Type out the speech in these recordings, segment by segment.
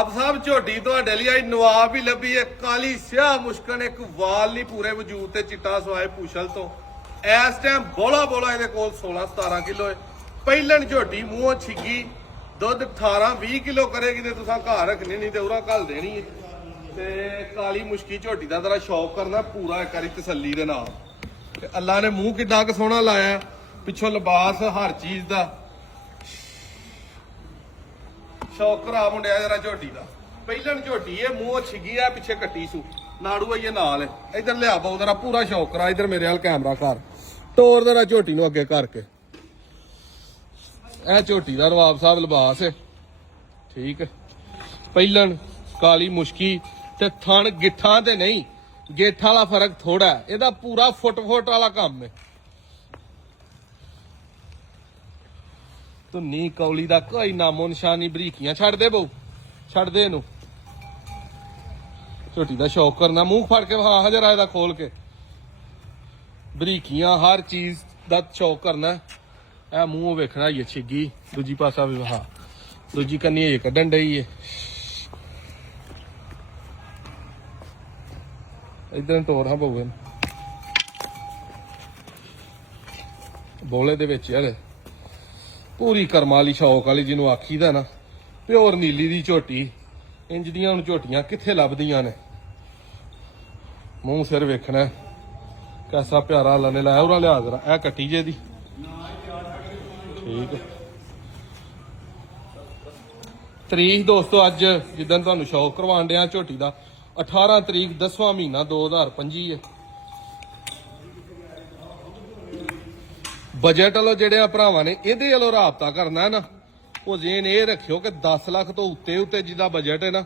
ਨਵਾਬ ਸਾਹਿਬ ਝੋਟੀ ਤੁਹਾਡੇ ਲਈ ਆਈ ਨਵਾਬ ਹੀ ਲੱਭੀ ਹੈ ਕਾਲੀ ਸਿਆਹ ਮੁਸ਼ਕਨ ਇੱਕ ਵਾਲ ਨਹੀਂ ਪੂਰੇ ਵਜੂਦ ਤੇ ਚਿੱਟਾ ਸਵਾਏ ਪੁਛਲ ਤੋਂ ਇਸ ਟਾਈਮ ਬੋਲਾ ਇਹਦੇ ਕੋਲ 16-17 ਕਿਲੋ ਹੈ ਪਹਿਲਣ ਝੋਟੀ ਮੂੰਹੋਂ ਛਿੱਗੀ ਦੁੱਧ 18-20 ਕਿਲੋ ਕਰੇਗੀ ਤੇ ਤੁਸੀਂ ਘਰ ਰੱਖਣੀ ਨਹੀਂ ਤੇ ਉਰਾ ਘੱਲ ਦੇਣੀ ਹੈ ਤੇ ਕਾਲੀ ਮੁਸ਼ਕੀ ਝੋਟੀ ਦਾ ਤੇਰਾ ਸ਼ੌਕ ਕਰਨਾ ਪੂਰਾ ਇੱਕ ਵਾਰੀ ਤਸੱਲੀ ਦੇ ਨਾਲ ਤੇ ਅੱਲਾ ਨੇ ਮੂੰਹ ਕਿੱਡਾ ਕੁ ਸੋਹਣਾ ਲਾਇਆ ਪਿੱਛੋਂ ਲਿਬਾਸ ਹਰ ਚੀਜ਼ ਦਾ ਸ਼ੌਕ ਕਰਾ ਮੁੰਡਿਆ ਜਰਾ ਝੋਟੀ ਦਾ ਪਹਿਲਣ ਝੋਟੀ ਇਹ ਮੂੰਹ ਛਿੱਗੀ ਆ ਪਿੱਛੇ ਕੱਟੀ ਸੂ ਨਾੜੂ ਆਈਏ ਨਾਲ ਇਧਰ ਲਿਆ ਬਹੁ ਤੇਰਾ ਪੂਰਾ ਸ਼ੌਕ ਕਰਾ ਇਧਰ ਮੇਰੇ ਵਾਲ ਕੈਮਰਾ ਕਰ ਤੋਰ ਤੇਰਾ ਝੋਟੀ ਨੂੰ ਅੱਗੇ ਕਰਕੇ ਇਹ ਝੋਟੀ ਦਾ ਨਵਾਬ ਸਾਹਿਬ ਲਿਬਾਸ ਹੈ ਠੀਕ ਹੈ ਪਹਿਲਣ ਕਾਲੀ ਮੁਸ਼ਕੀ ਤੇ ਥਣ ਗਿੱਠਾਂ ਤੇ ਨਹੀਂ ਗੇਠ ਵਾਲਾ ਫਰਕ ਥੋੜਾ ਇਹਦਾ ਪੂਰਾ ਫੁੱਟ ਵਾਲਾ ਕੰਮ ਹੈ ਧੁੰਨੀ ਕੌਲੀ ਦਾ ਕੋਈ ਨਾਮੋ ਨਿਸ਼ਾਨੀ ਬਰੀਕੀਆਂ ਛੱਡ ਦੇ ਬਹੁ ਛੱਡ ਦੇ ਇਹਨੂੰ ਝੋਟੀ ਦਾ ਸ਼ੌਕ ਕਰਨਾ ਮੂੰਹ ਫੜ ਕੇ ਵਹਾ ਹਜਰਾ ਇਹਦਾ ਖੋਲ ਕੇ ਬਰੀਕੀਆਂ ਹਰ ਚੀਜ਼ ਦਾ ਸ਼ੌਕ ਕਰਨਾ ਇਹ ਮੂੰਹ ਵੇਖਣਾ ਹੀ ਛਿੱਗੀ ਦੂਜੀ ਪਾਸਾ ਵੀ ਵਹਾ ਦੂਜੀ ਕੰਨੀ ਇਹ ਕੱਢਣ ਡਈ ਏ ਇਧਰ ਤੋੜ ਹਾਂ ਬਊ ਬੋਲੇ ਦੇ ਵਿੱਚ ਯਾਰ ਪੂਰੀ ਕਰਮਾਂ ਵਾਲੀ ਸ਼ੌਕ ਵਾਲੀ ਜਿਹਨੂੰ ਆਖੀਦਾ ਨਾ ਪਿਓਰ ਨੀਲੀ ਦੀ ਝੋਟੀ ਇੰਜ ਦੀਆਂ ਹੁਣ ਝੋਟੀਆਂ ਕਿੱਥੇ ਲੱਭਦੀਆਂ ਨੇ ਮੂੰਹ ਸਿਰ ਵੇਖਣਾ ਕੈਸਾ ਪਿਆਰਾ ਅੱਲਾ ਨੇ ਲਾਇਆ ਉਹਦਾ ਲਿਆ ਜਰਾ ਇਹ ਕੱਟੀ ਜੇ ਦੀ ਠੀਕ ਹੈ ਤਰੀਕ ਦੋਸਤੋ ਅੱਜ ਜਿੱਦਣ ਤੁਹਾਨੂੰ ਸ਼ੌਕ ਕਰਵਾਉਣ ਡਿਆ ਝੋਟੀ ਦਾ 18 ਤਰੀਕ 10ਵਾਂ ਮਹੀਨਾ 2025 ਹੈ ਬਜਟ ਵਾਲੋ ਜਿਹੜੇ ਭਰਾਵਾਂ ਨੇ ਇਹਦੇ ਵੱਲੋਂ ਰਾਬਤਾ ਕਰਨਾ ਹੈ ਨਾ ਉਹ ਜੇਨ ਇਹ ਰੱਖਿਓ ਕਿ 10 ਲੱਖ ਤੋਂ ਉੱਤੇ ਜਿਹਦਾ ਬਜਟ ਹੈ ਨਾ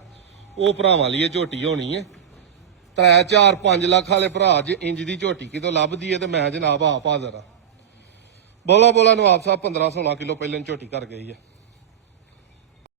ਉਹ ਭਰਾਵਾਂ ਲਈ ਇਹ ਝੋਟੀ ਹੋਣੀ ਹੈ 3-4-5 ਲੱਖ ਵਾਲੇ ਭਰਾ ਜੇ ਇੰਜ ਦੀ ਝੋਟੀ ਕਿਤੋਂ ਲੱਭਦੀ ਹੈ ਤੇ ਮੈਂ ਜਨਾਬ ਆਪ ਹਾਜ਼ਰ ਆ ਬੋਲਾ ਨਵਾਬ ਸਾਹਿਬ 15-16 ਕਿਲੋ ਪਹਿਲਾਂ ਝੋਟੀ ਕਰ ਗਈ ਹੈ